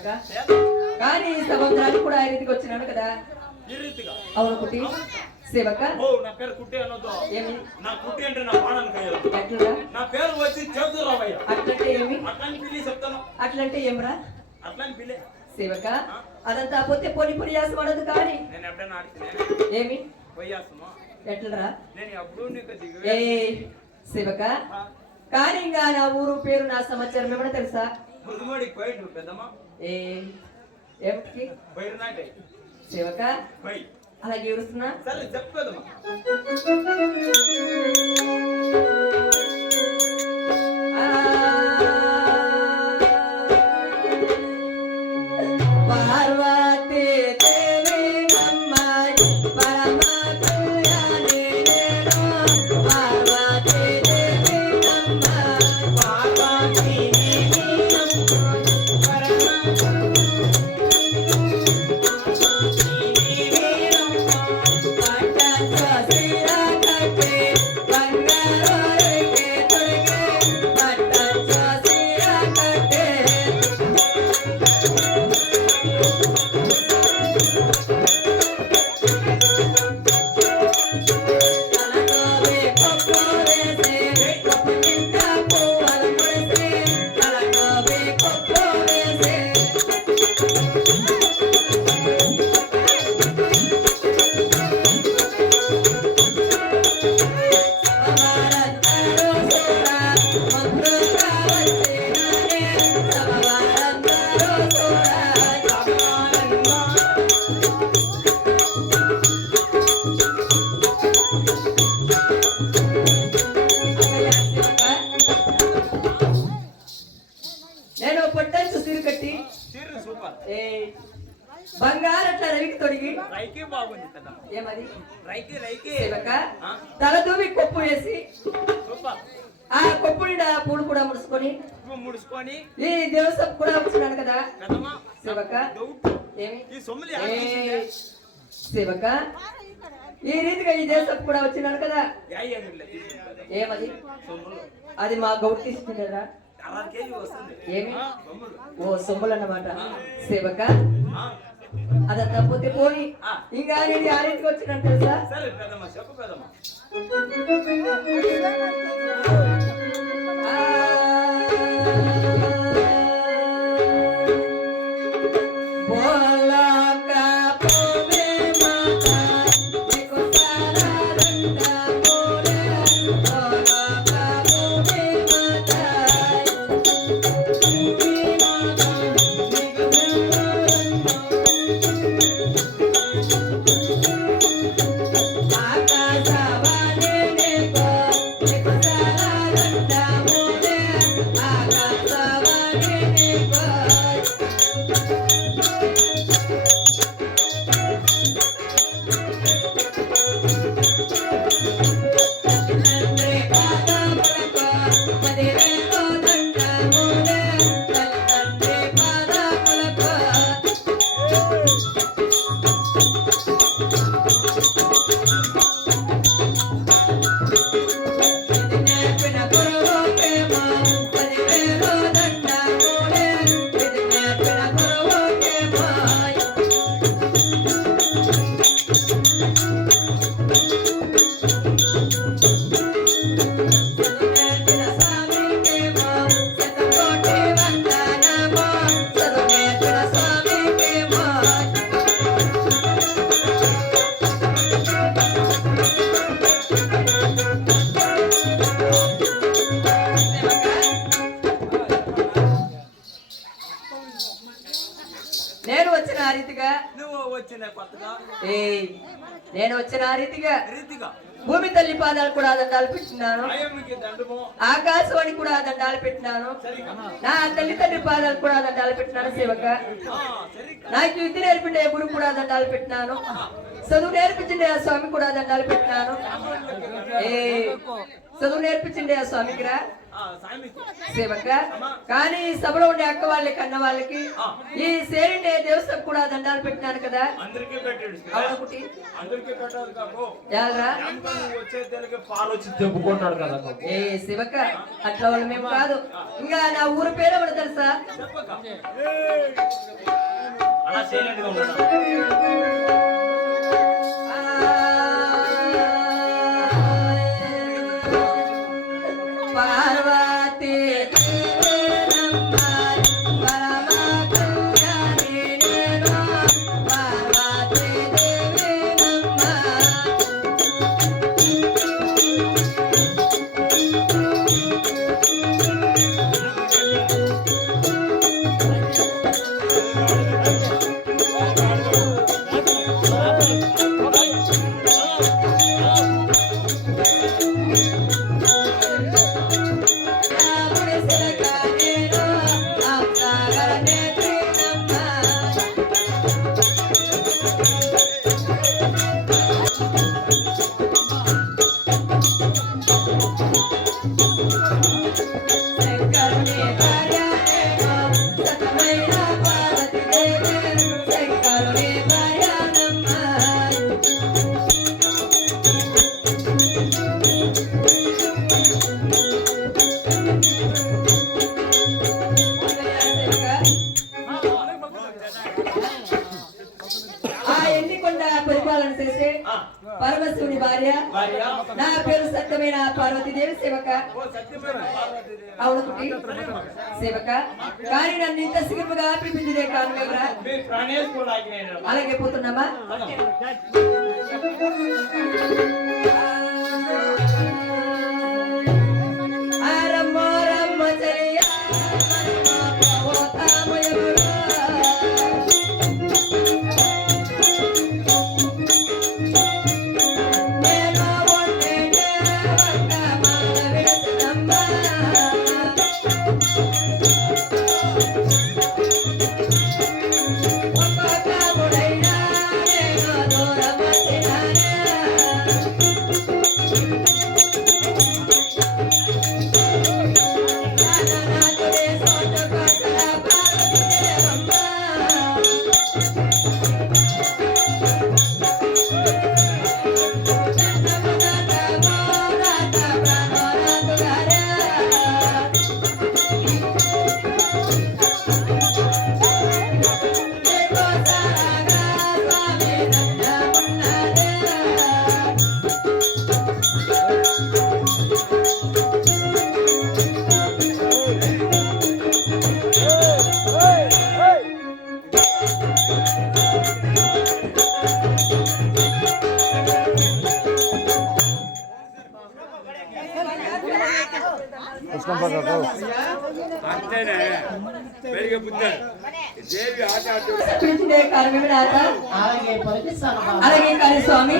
సేవక కానీ ఈ సంవత్సరానికి కూడా ఆ రీతికి వచ్చినాను కదా అవును కుట్టి సేవక నా పేరు కుట్టి అనొద్దు. ఏమి నా కుట్టి అంటే నా ప్రాణానికి అయ్యారు. ఎట్లా నా పేరు వచ్చి చదువురావయ్య. అట్లంటే ఏమి అట్లాని పిల్లి చెప్తాను. అట్లంటే ఏమరా అట్లాని పిల్లి సేవక అదంతా పోతే పొని పొని చేసమనదు కానీ నేను ఎప్పుడైనా ఆడితే ఏమి పోయాసమా ఎట్లరా నేను ఎప్పుడు నీకు దిగు ఏ సేవక కానీ ఇంకా నా ఊరు పేరు నా సమాచారం ఏమన్నా తెలుసా ముదుమడికి పోయి నువ్వు పెద్దమ్మా ఏ ఏమిటికి బయట నాటే సేవక పోయి అలాగే ఏడుస్తున్నా సరే చెప్పు పెద్దమ్మా. పార్వతీ దేవి నమ్మాయి పరమ కళ్యాణి నేను పార్వతీ దేవి నమ్మాయి పార్వతీ దేవి నమ్మాయి పరమ నేను పొట్టంచు సిరు కట్టి సూపర్ బంగారు అట్లా రవికి తొడిగి రైకే బాగుంది పెద్దమ్మ. ఏమది రైకే సేవక తల దూవి కొప్పు వేసి సూపర్ ఆ కొప్పు నిండా పూలు కూడా ముడుచుకొని ముడుచుకొని ఈ దేవస్థం కూడా వచ్చినాను కదా పెద్దమ్మ సేవక డౌట్ ఏమి ఈ సొమ్ములు ఏ, సేవక ఈ రీతిగా ఈ దేశం కూడా వచ్చినాను కదా ఏమది అది మా గౌడ్ తీసుకుంటారా ఏమి ఓ సొమ్ములు అన్నమాట సేవక అదంతా పోతే పోయి ఇంకా నేను ఆ రీతికి వచ్చినాను తెలుసా నేను వచ్చిన ఆ రీతిగా నువ్వు వచ్చిన కొత్తగా నేను వచ్చిన ఆ రీతిగా భూమి తల్లి పాదాలు కూడా దండాలు పెట్టినాను ఆకాశవాణి కూడా దండాలు పెట్టినాను నా తల్లి తండ్రి పాదాలు కూడా దండాలు పెట్టినాను సేవక నాకు యుద్ధి నేర్పిండే గురు కూడా దండాలు పెట్టినాను చదువు నేర్పించింది ఆ స్వామి కూడా దండాలు పెట్టినాను. ఏ చదువు నేర్పించింది ఆ స్వామికిరా సేవక. కానీ ఈ సభలో ఉండే అక్క వాళ్ళకి అన్న వాళ్ళకి ఈ సేరిండే దేవస్థకు కూడా దండాలు పెట్టినాను కదా. ఏ శివక అట్లా వాళ్ళు మేము కాదు. ఇంకా నా ఊరు పేరు ఎవరు తెలుసా? పార్వతి పరిపాలన చేసే పరమశివుని భార్య నా పేరు సత్యమైన పార్వతీదేవి సేవక. అవును సేవక. కానీ నన్ను ఇంత సిగ్గుగా పిలిపించదే కానురా. అలాగే పోతున్నామా? అలాగే కానీ స్వామి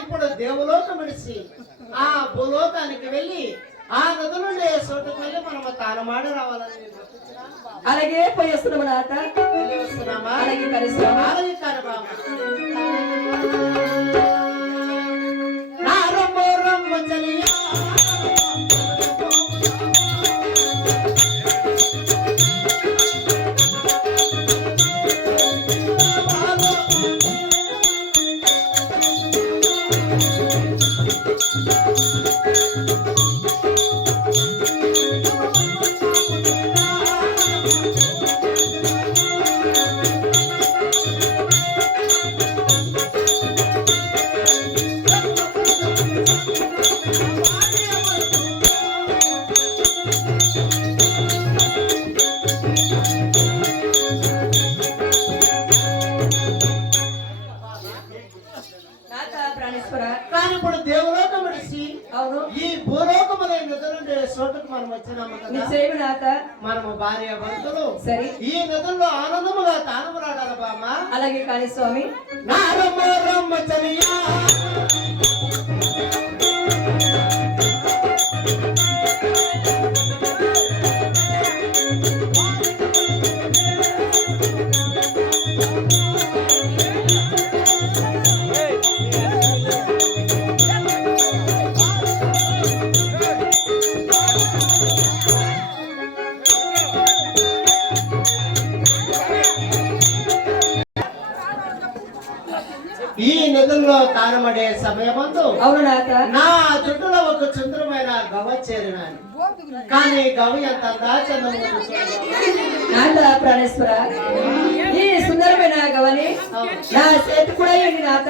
ఇప్పుడు దేవలోకం విడిచి ఆ భూలోకానికి వెళ్ళి ఆ నదులు ఉండే చోటుకు వెళ్ళి మనం తానమాడి రావాలని నేను గుర్తించినాను బాబా. అలాగే పోయి వస్తున్నాము నాత. వెళ్ళి వస్తున్నామా? అలాగే కలుస్తామా? అలాగే కాదు బాబా. నా రొమ్మ రొమ్మ చలియా నాత ప్రాణేశ్వర. కానీ ఇప్పుడు దేవలోకం విడిచి అవును ఈ భూలోకములే నిధులుండే చోటుకు మనం వచ్చినాము కదా. నిశ్చయము నాత. మనము భార్య భర్తలు సరే ఈ నదుల్లో ఆనందముగా తానములాడాలి బామ్మ. అలాగే కాని స్వామి. నా రొమ్మ రొమ్మ చలియా ఈ నదుల్లో తానమడే సమయమందు అవును నాత. నా చుట్టూలో ఒక చుంద్రమైన గవ చేరినాను. కానీ గవ ఎంత దాచందము నాత ప్రాణేశ్వర. ఈ సుందరమైన గవని నా చేతి కూడా ఏంటి నాత.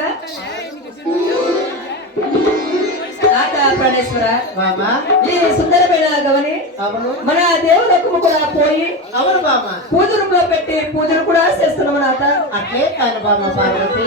నాత ప్రాణేశ్వర. బామా. ఈ సుందరమైన గవని అవును మన దేవులకు కూడా పోయి అవును బామా. పూజలో పెట్టి పూజలు కూడా చేస్తున్నాము నాత. అట్లే కాను బామ పార్వతి.